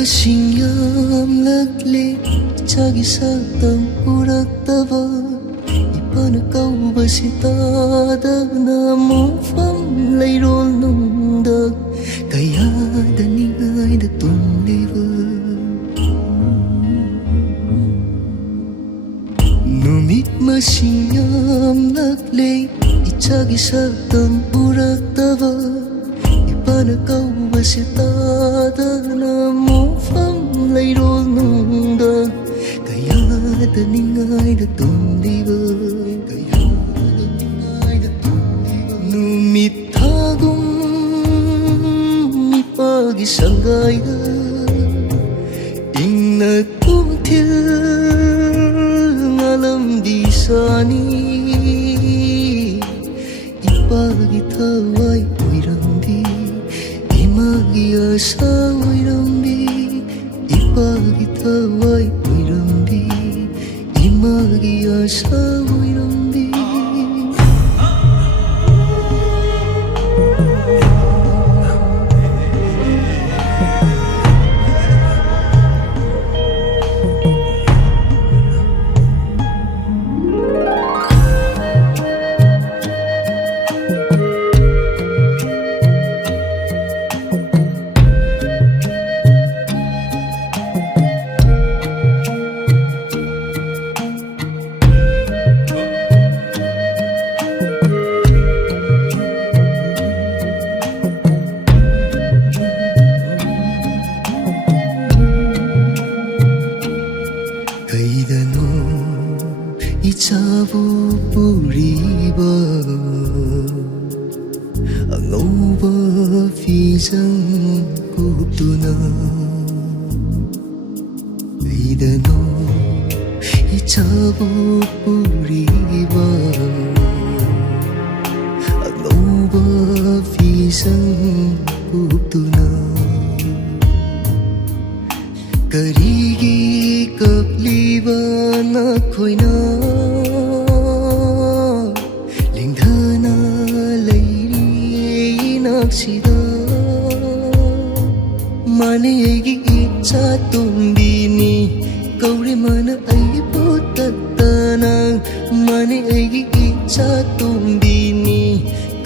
ꯃꯁꯤꯡ ꯌꯥꯝꯂꯛꯂꯦ ꯏꯆꯥꯒꯤ ꯁꯛꯇꯝ ꯎꯔꯛꯇꯕ ꯏꯄꯥꯅ ꯀꯧꯕꯁꯤ ꯇꯥꯗꯅ ꯃꯣꯡꯐꯝ ꯂꯩꯔꯣꯜ ꯅꯨꯡꯗ ꯀꯌꯥꯗ ꯅꯤꯡꯉꯥꯏꯗ ꯇꯨꯝꯂꯤꯕ ꯅꯨꯃꯤꯠ ꯃꯁꯤꯡ ꯌꯥꯝꯂꯛꯂꯦ 이차기 섰던 우락다바 이빠나 까우바시 따다나 모팜 레이로는다 가야다 닝아이다 똥디바 가야다 닝아이다 똥디바 누미타금 이빠기 상가이다 잉나 꿈틸 ngalam disani ipagi thawai oirambi imagi asa oirambi ipagi thawai oirambi imagi asa oirambi 이차부 뿌리바 angauba fisang kuptuna idano ichabu puriba angauba fisang kuptuna karigi kapliba na khoina lingdhana leiri naksida mane egi icha tumbini kauri mana ai putatana mane egi icha tumbini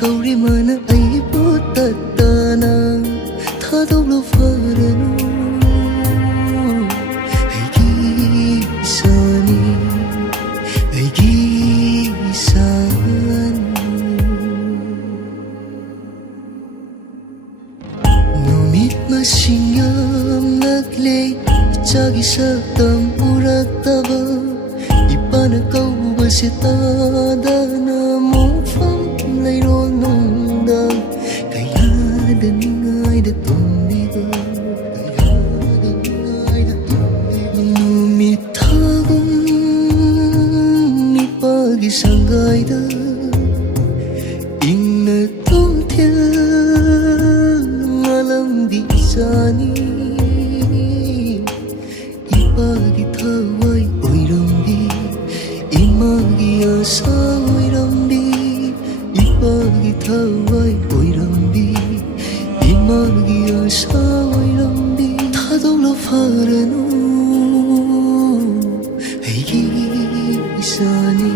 kauri mana ai putatana thadoblo faranu Masing yamlaklay ichagi saktam urakdaba ipana kaubasi tadana mongfam layrol nungda kayada ningayda tumdiba kayada ningayda tumdiba numitagum ipagi sanggayda ingna tumtil ngalam disani ipagi thawai oirambi imagi asa oirambi ipagi thawai oirambi imagi asa oirambi thadoblo faranu aigi isani